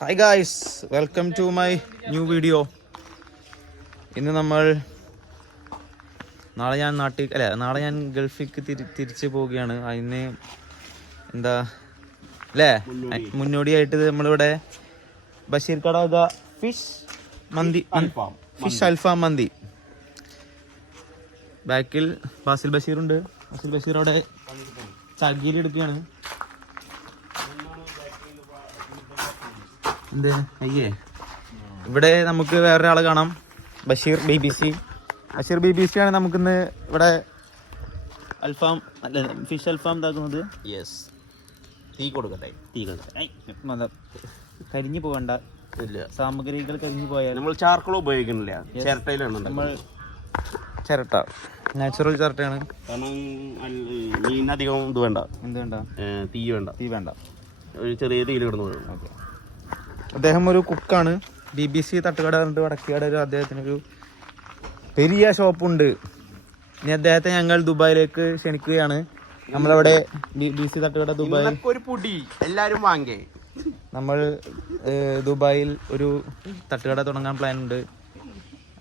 Hi guys, welcome to my new video. ഇന്ന് നമ്മൾ നാളെ ഞാൻ ഗൾഫിലേക്ക് തിരിച്ചു പോവുകയാണ്. അതിന് എന്താ അല്ലേ മുന്നോടിയായിട്ട് നമ്മളിവിടെ ബഷീർ കട ഫിഷ് അൽഫാം മന്തി. ബാക്കിൽ ബാസിൽ ബഷീറുണ്ട്. ബാസിൽ ബഷീർ അവിടെ ചകിരി എടുക്കുകയാണ്. എന്ത് അയ്യേ, ഇവിടെ നമുക്ക് വേറൊരാളെ കാണാം. ബഷീർ BBC ആണ് നമുക്കിന്ന് ഇവിടെ ഫിഷ് അൽഫാം ഇതാക്കുന്നത്. യെസ്, തീ കൊടുക്കട്ടെ. കരിഞ്ഞു പോകണ്ട, സാമഗ്രികൾ കരിഞ്ഞു പോയാൽ നമ്മൾ ചാർക്കോൾ ഉപയോഗിക്കുന്നില്ല, ചിരട്ടയിലാണ് നമ്മൾ ചിരട്ട, നാച്ചുറൽ ചിരട്ടയാണ്. കാരണം മീനധികം ഇത് വേണ്ട, തീ വേണ്ട, ഒരു ചെറിയ തീയിൽ കിടന്നു പോകും. ഓക്കെ, അദ്ദേഹം ഒരു കുക്കാണ്. BBC തട്ടുകട ഉണ്ട് വടക്കേട. അദ്ദേഹത്തിനൊരു പെരിയ ഷോപ്പുണ്ട്. ഇനി അദ്ദേഹത്തെ ഞങ്ങൾ ദുബായിലേക്ക് ക്ഷണിക്കുകയാണ്. നമ്മളവിടെ BBC തട്ടുകട ദുബായിൽ ഒരു പൊടി എല്ലാരും വാങ്ങേ. നമ്മൾ ദുബായിൽ ഒരു തട്ടുകട തുടങ്ങാൻ പ്ലാൻ ഉണ്ട്.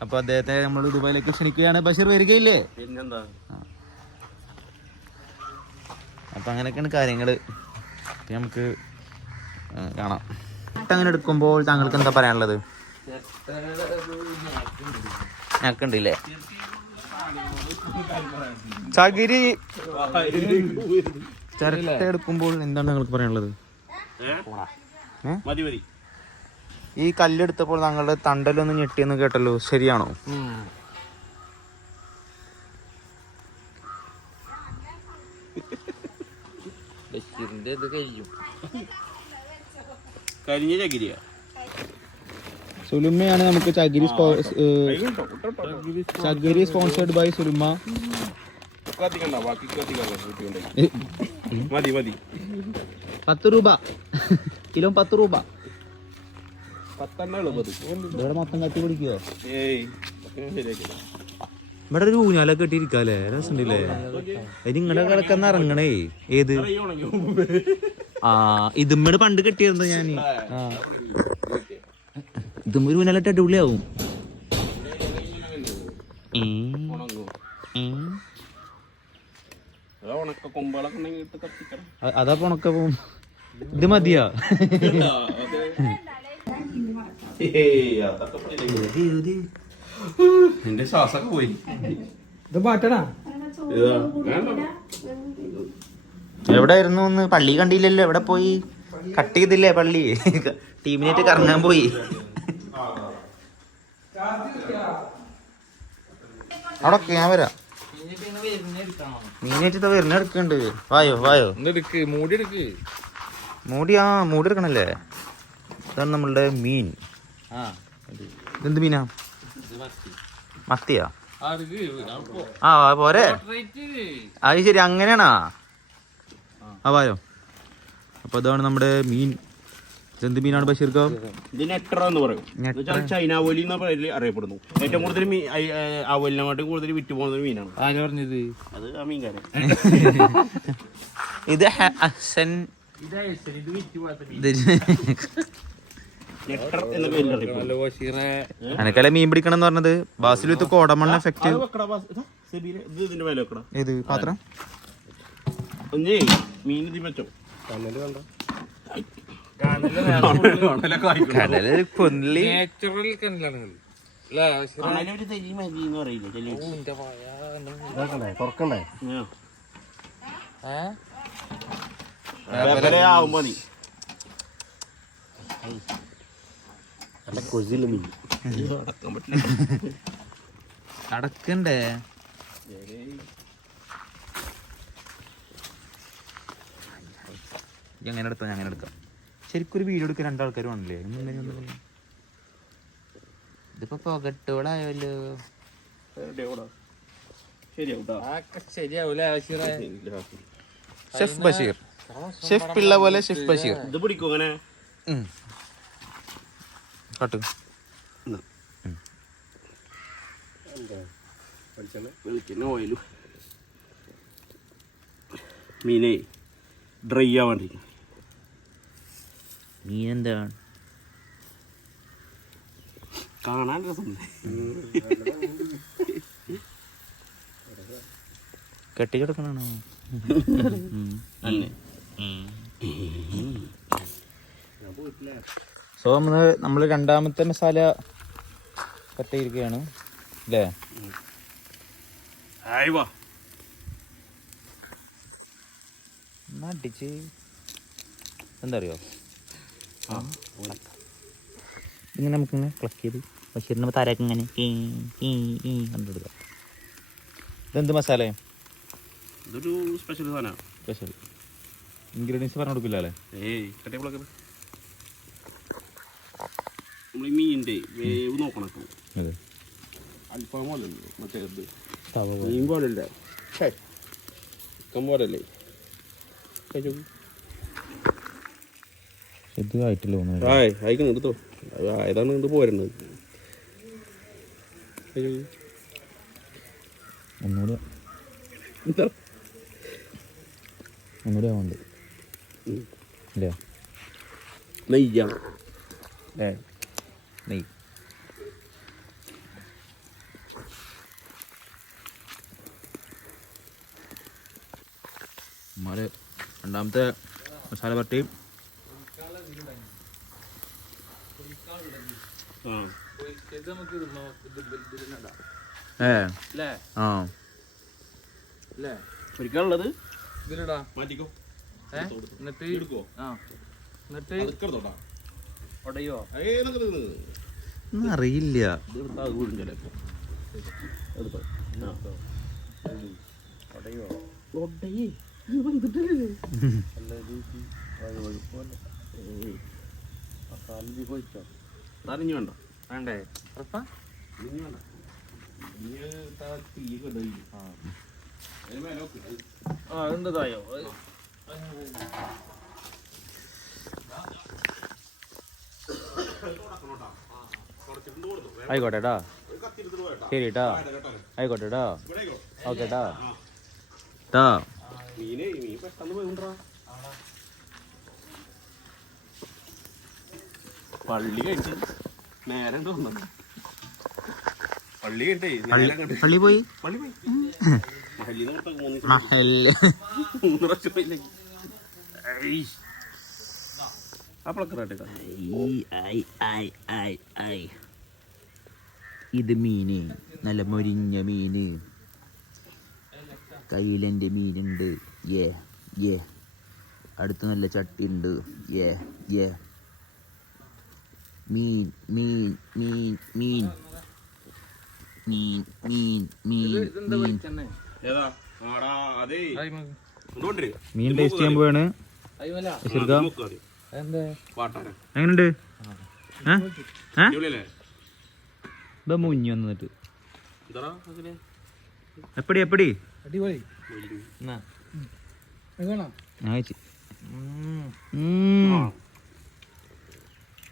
അപ്പോൾ അദ്ദേഹത്തെ നമ്മൾ ദുബായിലേക്ക് ക്ഷണിക്കുകയാണ്. ബഷീർ വരികയില്ലേ? പിന്നെന്താ. അപ്പം അങ്ങനെയൊക്കെയാണ് കാര്യങ്ങൾ. നമുക്ക് കാണാം. അങ്ങനെ എടുക്കുമ്പോൾ താങ്കൾക്ക് എന്താ പറയാനുള്ളത്? ഞങ്ങൾക്കുണ്ടല്ലേ ചകിരി ചിരട്ട എടുക്കുമ്പോൾ എന്താണ് താങ്കൾക്ക് പറയാനുള്ളത്? ഈ കല്ലെടുത്തപ്പോൾ താങ്കളുടെ തണ്ടലൊന്ന് ഞെട്ടിയെന്ന് കേട്ടല്ലോ, ശരിയാണോ? സുലുമയാണ് നമുക്ക് ചകിരി സ്പോൺസേർഡ് ബൈ സുലുമ. 10 രൂപ കിലോ, 10 രൂപ. ഇവിടെ മൊത്തം കത്തി പിടിക്കുക. ഇവിടെ ഒരു ഊഞ്ഞാലൊക്കെ കെട്ടിയിരിക്കാല്ലേ, രസമുണ്ടല്ലേ? അതിന് ഇങ്ങടെ കിടക്കുന്ന ഇറങ്ങണേ. ഏത് ഇതുമ്മട് പണ്ട് കെട്ടിയിരുന്നു ഞാൻ. ഇതും ഒരു ഊഞ്ഞാലിട്ട് അടിപൊളിയാവും. അതാ പൊണക്ക പോവും. ഇത് മതിയാ? എന്റെ ശ്വാസമൊക്കെ പോയി. ഇത് മാറ്റണ എവിടെയായിരുന്നു? ഒന്ന് പള്ളി കണ്ടില്ലല്ലോ. എവിടെ പോയി? കട്ട് ചെയ്തില്ലേ പള്ളി? ടീമിനായിട്ട് കറങ്ങാൻ പോയി. അവിടെ ക്യാമറ മീനായിട്ട് വരുന്ന എടുക്കണ്ട്. വായോ മൂടി എടുക്കണല്ലേ. ഇതാണ് നമ്മളുടെ മീൻ. ഇതെന്ത് മീനാ? മത്തിയാ? പോരെ, അത് ശരി, അങ്ങനെയാണാ? വായോ. അപ്പൊ അതാണ് നമ്മുടെ മീൻ. എന്ത് മീനാണ് ബഷീർക്ക? ഇത് നെട്ടർ എന്ന് പറയും. ചൈനാവോലി എന്ന പേരിൽ അറിയപ്പെടുന്നു. ഏറ്റവും കൂടുതൽ അവലിനെക്കാട്ടി കൂടുതൽ വിറ്റ് പോകുന്ന മീനാണ്. ആര് പറഞ്ഞത്? അത് ആ മീൻകാരൻ. ഇത് ഹസൻ. അനക്കല്ല മീൻ പിടിക്കണം എന്ന് പറഞ്ഞത്. ബാസിലത്ത് കോടമണ്ണ എഫക്ട്. ഏത് പാത്രം? മീൻ ഇത് വെച്ചോ. അടക്കണ്ടേ? അങ്ങനെ എടുക്കാം. ശരിക്കും ഒരു വീഡിയോ എടുക്കാൻ രണ്ടാൾക്കാർ വേണല്ലേ? ഇതിപ്പോ പുകട്ടോളായല്ലോ. ഷെഫ് ബഷീർ, ഷെഫ് പിള്ള പോലെ ഷെഫ് ബഷീർ. ഇത് പിടിക്കും അങ്ങനെ കാട്ടു. ഓയിലും മീനെ ഡ്രൈ ആവാണ്ടിരിക്കും. മീൻ എന്താണ് കാണാൻ രസം കെട്ടിച്ചെടുക്കണോ? സോ നമ്മൾ രണ്ടാമത്തെ മസാല കട്ടിയിരിക്കുകയാണ് അല്ലേ? അടിച്ച് എന്താ അറിയോ, ഇങ്ങനെ നമുക്കിങ്ങനെ ക്ലക്ക് ചെയ്ത് ബഷീറിൻ്റെ താരൊക്കെ ഇങ്ങനെ കണ്ടെടുക്കാം. ഇതെന്ത് മസാല? ഇതൊരു സ്പെഷ്യൽ സാധനമാണ്. സ്പെഷ്യൽ ഇൻഗ്രീഡിയൻസ് പറഞ്ഞു കൊടുക്കില്ല അല്ലേ? കട്ടിയപ്പോഴൊക്കെ നമ്മൾ ഈ മീനിൻ്റെ വേവ് നോക്കണം. അതെ, അല്പം പോലല്ലോ മറ്റേ മീൻ പോലല്ല, ചിക്കൻ പോലല്ലേ. ഇത് ആയിട്ടില്ല തോന്നുന്നു. അയക്കണം എടുത്തോ, ആയതാണ് ഇത് പോരുന്നത്. ഒന്നുകൂടെ ആവുന്നുണ്ട് ഇല്ലേ? നെയ്യാണ് നെയ്യ്. രണ്ടാമത്തെ മസാല പരട്ടി ഒരിക്കലുള്ളത് ഇതിലിടാ. മാറ്റിക്കോ. എന്നിട്ട് ഉടയോ? അറിയില്ല. അറിഞ്ഞു വേണ്ട, വേണ്ടേ? എന്തായോ ആയിക്കോട്ടെട്ടാ, ശരിട്ടാ, ആയിക്കോട്ടെട്ടാ, ഓക്കേട്ടാ. മീൻ പെട്ടെന്ന് പോയിട്ടാ. പള്ളി കഴിച്ച് നേരം തോന്നുന്നു. പള്ളി കഴിട്ടേ പള്ളി പോയി പള്ളി പോയി ഇത് മീന്, നല്ല മൊരിഞ്ഞ മീന്, കയ്യിലെൻ്റെ മീനുണ്ട്. അടുത്ത് നല്ല ചട്ടിയുണ്ട്. മീൻ മീൻ മീൻ മീൻ മീൻ മീൻ മീൻ മീൻ മീൻ ടേസ്റ്റ് ചെയ്യാൻ പോവാണ്. എങ്ങനുണ്ട്? ഇതാ മുഞ്ഞി വന്നിട്ട് എപ്പടി എപ്പടി അടിപൊളി.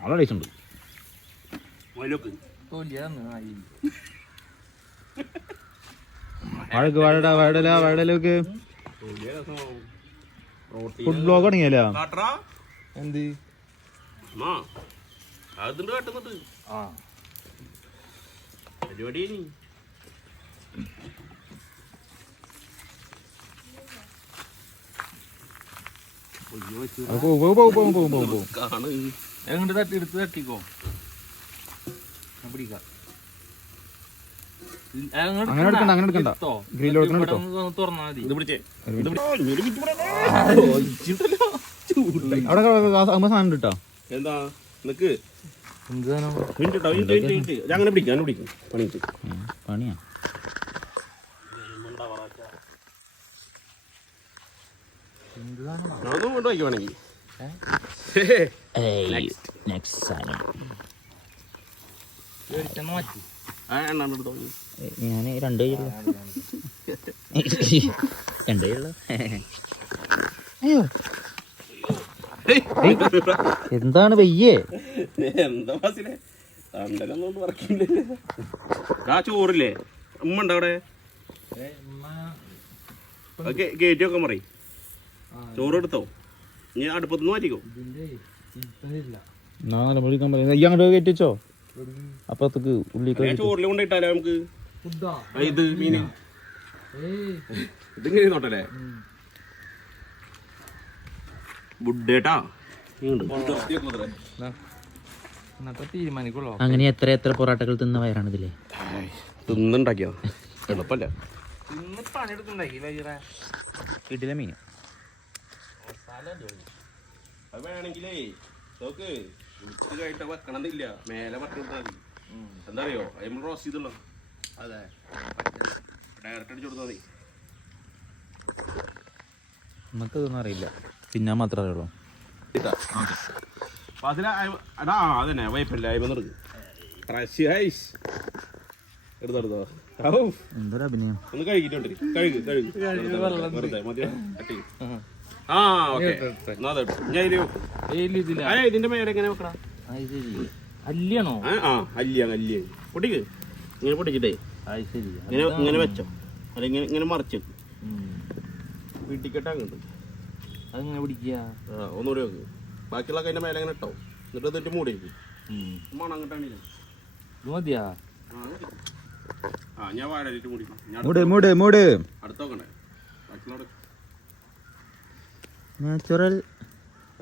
നല്ല ടേസ്റ്റ് ഉണ്ട്. വാഴടലൊക്കെ ഫുഡ് ബ്ലോഗ് തുടങ്ങിയല്ലോ. എന്ത് അതുണ്ട് കാട്ടുന്നുണ്ട് പരിപാടി. എങ്ങോട്ട് തട്ടി എടുത്ത് തട്ടിക്കോ, പിടിക്കാം. അങ്ങനെ എടുക്കണ്ട, അങ്ങനെ എടുക്കണ്ട. ഗ്രില്ല് തുറന്നാ മതി. അവിടെ സാധനം കിട്ടോ? എന്താ നിക്ക് അങ്ങനെ പിടിക്കും, അങ്ങനെ പിടിക്കും. പണിയാ. അതൊന്നും കൊണ്ട് വയ്ക്കുവാണെങ്കിൽ മാറ്റി ഞാൻ രണ്ടു കൈയുള്ള എന്താണ് വയ്യേ? എന്താ മാസിലെ തണ്ടനൊന്നും പറക്കില്ലേ? ആ ചോറില്ലേ ഉമ്മ ഉണ്ടോ അവിടെ? കയറ്റി വെക്കാൻ പറയും. ചോറ് എടുത്തോ, ഞാൻ അടുപ്പത്തുനിന്ന് മാറ്റിക്കോ. അങ്ങോട്ട് കയറ്റിച്ചോ. അപ്പുറത്തേക്ക് ഉള്ളിലേക്ക് ചോറിൽ കൊണ്ടിട്ടാലേ നമുക്ക് ഇത് മീന് ഇതിങ്ങനെ നോട്ടല്ലേ ബുഡേട്ടാ എന്നിട്ട് തീരുമാനിക്കുള്ളൂ. അങ്ങനെ എത്ര എത്ര പൊറാട്ടകൾ തിന്ന വയറാണ് ഇതില്ലേ തിന്നുണ്ടാക്കിയാ എളുപ്പല്ല ഇന്ന് പണിയെടുത്തുണ്ടാക്കിയില്ല വീട്ടിലെ മീൻ അത് വേണമെങ്കിലേ നോക്ക് ഉടുത്തിട്ട് വെക്കണമെന്നില്ല മേലെ പറഞ്ഞിട്ടാ മതി. എന്താ അറിയോ അയ്മ റോസ് ചെയ്തുള്ളൂ അതെ ഡയറക്റ്റ് അടിച്ചു കൊടുത്താൽ മതി. നമുക്കതൊന്നും അറിയില്ല തിന്നാൻ മാത്രമേ അറിയുള്ളൂ അതാ അതന്നെ വൈപ്പില്ല അയ്മ നിർക്കും എടുത്തോ എന്തൊരു അഭിനയം. ഒന്ന് കഴുകിട്ടോണ്ടി കഴുകു വെറുതെ മതിയോ ആ ഓക്കെ ഇതിന്റെ മേലെ എങ്ങനെ വെക്കണം അല്ലിയാണോ? ആ അല്ലിയ പൊട്ടിക്ക് ഇങ്ങനെ പൊട്ടിച്ചിട്ടേ അത് ശരി. ഇങ്ങനെ വെച്ചോ അല്ല ഇങ്ങനെ മറിച്ച് വീട്ടിക്കെട്ടാ കിട്ടും. അതെങ്ങനെ പിടിക്കുക? ഒന്നുകൂടി വെക്ക് ബാക്കിയുള്ള അതിന്റെ മേലെ അങ്ങനെ ഇട്ടോ എന്നിട്ട് എന്നിട്ട് മൂടിയേക്ക് മണം കിട്ടാണില്ല. ഇത് മതിയാ? ആ ഞാൻ വാഴയിട്ട് മൂടിക്കും. മൂട് അടുത്തോക്കണ്ടേ ബാക്കിയുള്ള നാച്ചുറൽ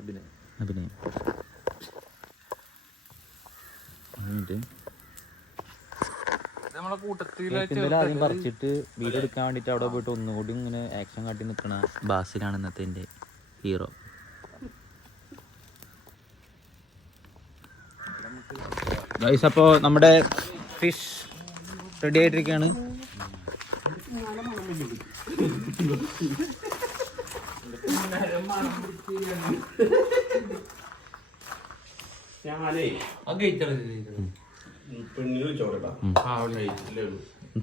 അഭിനയം. അഭിനയം. നമ്മളെ കൂട്ടത്തിൽ ആദ്യം പറിച്ചിട്ട് വീഡിയോ എടുക്കാൻ വേണ്ടിട്ട് അവിടെ പോയിട്ട് ഒന്നുകൂടി ഇങ്ങനെ ആക്ഷൻ കാട്ടി നിൽക്കണ ബാസിലാണ് ഇന്നത്തെ എൻ്റെ ഹീറോ. ഗൈസ് അപ്പോൾ നമ്മുടെ ഫിഷ് റെഡി ആയിട്ടിരിക്കുകയാണ്. ഞാനേ പെണ്ണിന് വെച്ചോടാ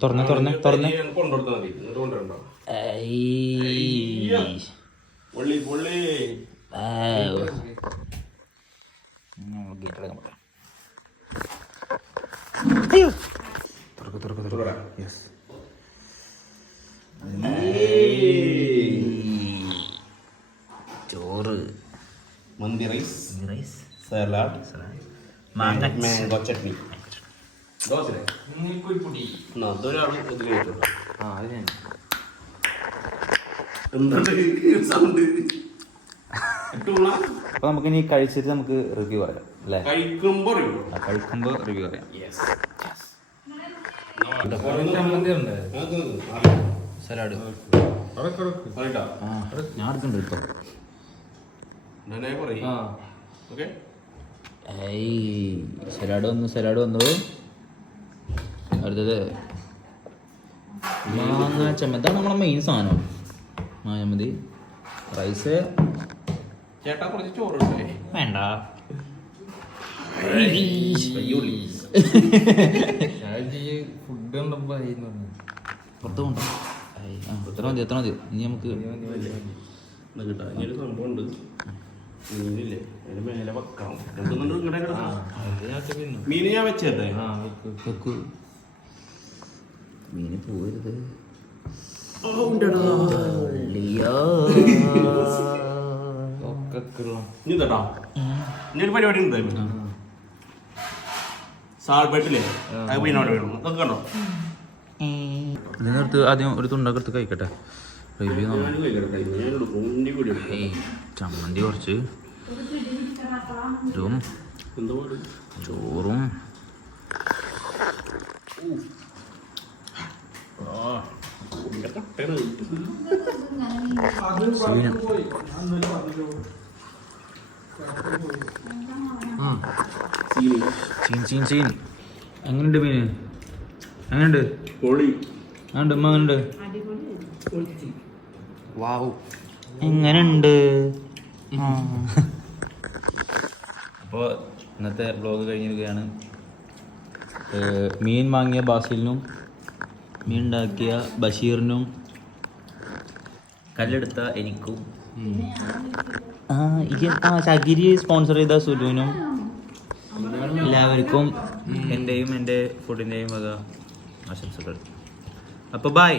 തുറന്ന് കൊണ്ടുകൊടുത്താൽ മതി എന്നിട്ട് കൊണ്ടുവരണ്ടോ പൊള്ളി പൊള്ളി ചോറ്, mandi rice, salad, mango chutney, dosa അതൊരാൾ ഇത് കഴിച്ചോ. സൗണ്ട് അപ്പൊ നമുക്ക് ഇനി കഴിച്ചിട്ട് നമുക്ക് റിവ്യൂ പറയാം അല്ലേ? കഴിക്കുമ്പോ കഴിക്കുമ്പോൾ റിവ്യൂ പറയാം. സലാഡ് ഞാൻ എടുക്കണ്ട ഇപ്പൊ. സലാഡ് വന്നു അടുത്തത് മാങ്ങ ചമ്മന്തി. ഇതാണ് നമ്മളെ മെയിൻ സാധനം. മാങ്ങമതി റൈസ് ചേട്ടാ കുറച്ച് ചോറ് വേണ്ട. ഫുഡ് കണ്ടപ്പോ പുറത്ത് കൊണ്ടോ? എത്ര മതി ഇനി നമുക്ക് ഇനിയൊരു സംഭവം ഉണ്ട്. മീനില്ലേ അതിന് മേലെ വെക്കണം. മീന് ഞാൻ വെച്ചേട്ടെ. വെക്കൂ. മീന് പോരുത്. ഇനി തട്ടാ ഇനിയൊരു പരിപാടി ഉണ്ടായിരുന്നു. സാൾബേട്ടില്ലേ അത് മീനോട് വേണം. അതൊക്കെ കണ്ടോ? ഇതിനടുത്ത് ആദ്യം ഒരു തുണ്ടൊക്കെ എടുത്ത് കഴിക്കട്ടെ. റിവ്യൂ ചമ്മന്തി കുറച്ച് ചോറും ചീൻ. എങ്ങനെയുണ്ട് മീന്? എങ്ങനെയുണ്ട്? എങ്ങനെയുണ്ട്? വാവ് എങ്ങനെയുണ്ട്? അപ്പോൾ ഇന്നത്തെ വ്ലോഗ് കഴിഞ്ഞിരിക്കുകയാണ്. മീൻ വാങ്ങിയ ബാസിലിനും മീൻ ഉണ്ടാക്കിയ ബഷീറിനും കല്ലെടുത്ത എനിക്കും ചകിരി സ്പോൺസർ ചെയ്ത സുലുവിനും എല്ലാവർക്കും എൻ്റെയും എൻ്റെ ഫുഡിൻ്റെയും വക ആശംസകൾ. അപ്പോൾ ബൈ.